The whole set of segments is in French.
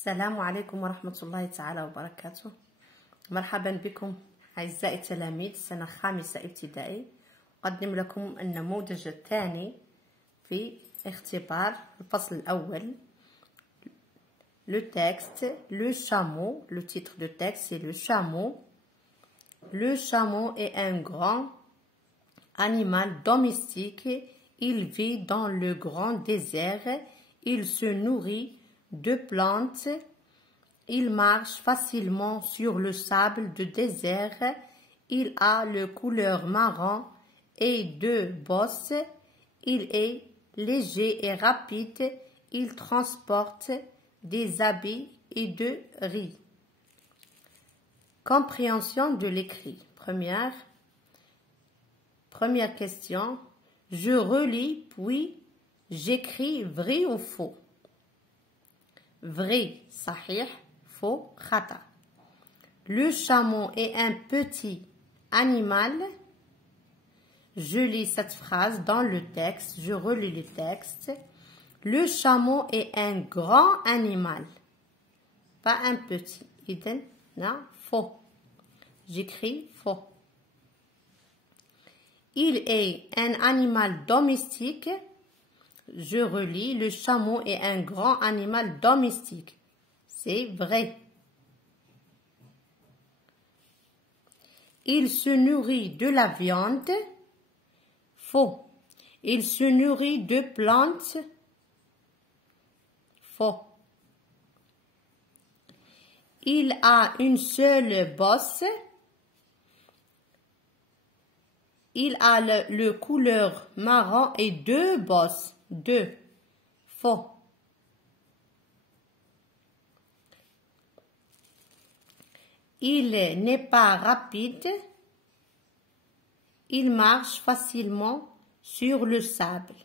السلام عليكم ورحمة الله تعالى وبركاته. مرحبا بكم أعزائي تلاميذ سنة خامسة ابتدائي. أقدم لكم النموذج الثاني في اختبار الفصل الأول. Le texte, le chameau, le titre de texte c'est le chameau. Le chameau est un grand animal domestique. Il vit dans le grand désert. Il se nourrit de plantes. Il marche facilement sur le sable du désert. Il a la couleur marron et deux bosses. Il est léger et rapide. Il transporte des habits et de riz. Compréhension de l'écrit. Première question. Je relis puis j'écris vrai ou faux. Vrai, sahih, faux, khata. Le chameau est un petit animal. Je lis cette phrase dans le texte. Je relis le texte. Le chameau est un grand animal, pas un petit. Iden, non, faux. J'écris faux. Il est un animal domestique. Je relis, le chameau est un grand animal domestique. C'est vrai. Il se nourrit de la viande. Faux. Il se nourrit de plantes. Faux. Il a une seule bosse. Il a le couleur marron et deux bosses. Deux. Faux. Il n'est pas rapide. Il marche facilement sur le sable.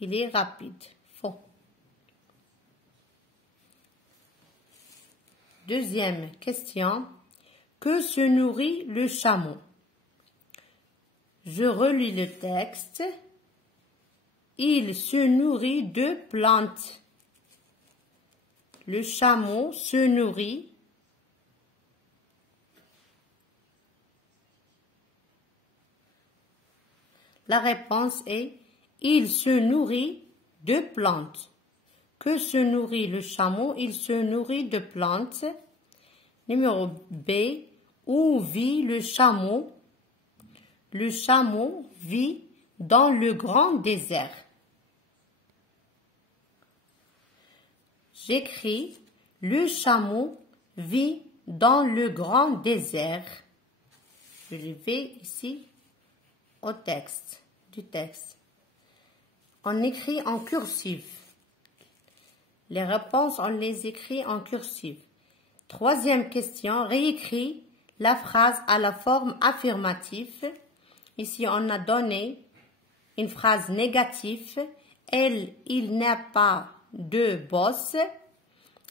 Il est rapide. Faux. Deuxième question. Que se nourrit le chameau? Je relis le texte. Il se nourrit de plantes. Le chameau se nourrit La réponse est il se nourrit de plantes. Que se nourrit le chameau? Il se nourrit de plantes. Numéro B. Où vit le chameau? Le chameau vit dans le grand désert. J'écris le chameau vit dans le grand désert. Je vais ici au texte, du texte. On écrit en cursive. Les réponses, on les écrit en cursive. Troisième question, réécris la phrase à la forme affirmative. Ici, on a donné une phrase négative. Il n'a pas de bosse.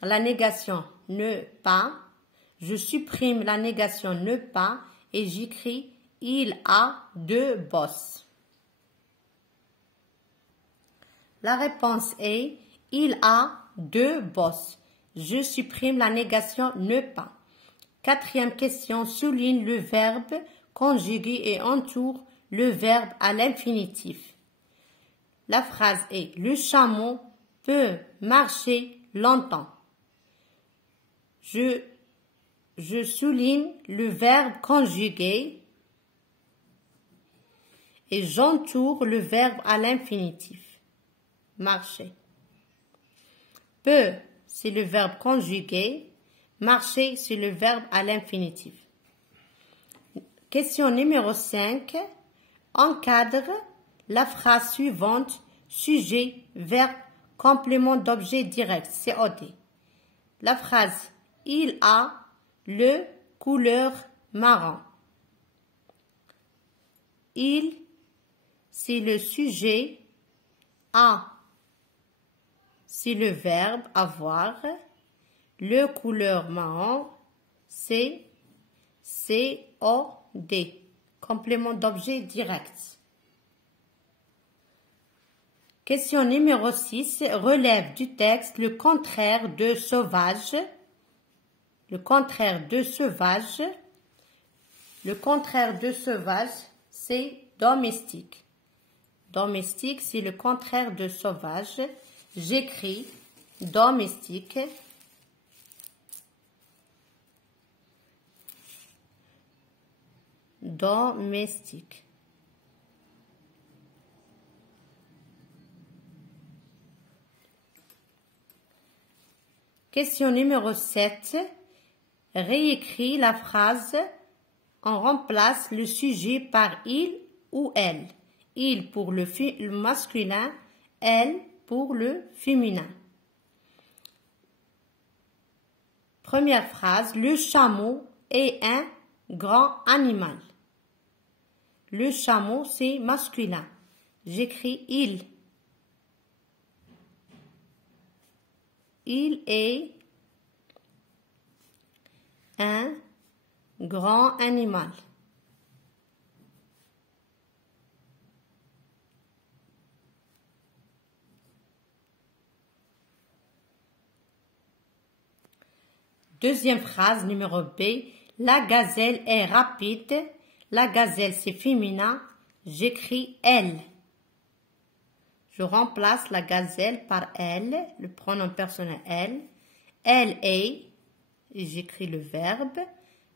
La négation ne pas. Je supprime la négation ne pas et j'écris il a deux bosses. La réponse est il a deux bosses. Je supprime la négation ne pas. Quatrième question, souligne le verbe conjugué et entoure le verbe à l'infinitif. La phrase est le chameau peut marcher longtemps. Je souligne le verbe conjugué et j'entoure le verbe à l'infinitif. Marcher. Peut, c'est le verbe conjugué. Marcher, c'est le verbe à l'infinitif. Question numéro 5. Encadre la phrase suivante. Sujet, verbe, complément d'objet direct. COD. La phrase il a le couleur marron. Il, c'est le sujet. A, c'est le verbe avoir. Le couleur marron, c'est COD, complément d'objet direct. Question numéro 6. Relève du texte le contraire de sauvage. Le contraire de sauvage. Le contraire de sauvage, c'est domestique. Domestique, c'est le contraire de sauvage. J'écris domestique. Domestique. Question numéro 7. Réécris la phrase. On remplace le sujet par il ou elle. Il pour le masculin, elle pour le féminin. Première phrase. Le chameau est un grand animal. Le chameau, c'est masculin. J'écris il. Il est un grand animal. Deuxième phrase, numéro B. La gazelle est rapide. La gazelle, c'est féminin. J'écris elle. Je remplace la gazelle par elle, le pronom personnel elle. Elle est, j'écris le verbe,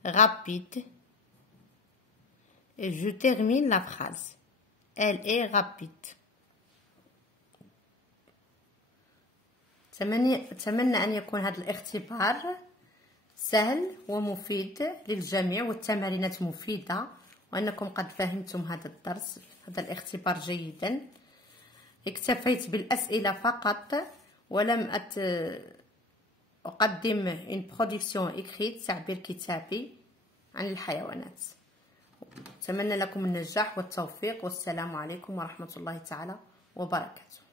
rapide. Et je termine la phrase. Elle est rapide. أتمنى أن يكون هذا الاختبار سهل ومفيد للجميع والتمارينات مفيدة وأنكم قد فهمتم هذا الدرس هذا الاختبار جيدا. اكتفيت بالأسئلة فقط ولم أقدم une production écrite تعبير كتابي عن الحيوانات. أتمنى لكم النجاح والتوفيق والسلام عليكم ورحمة الله تعالى وبركاته.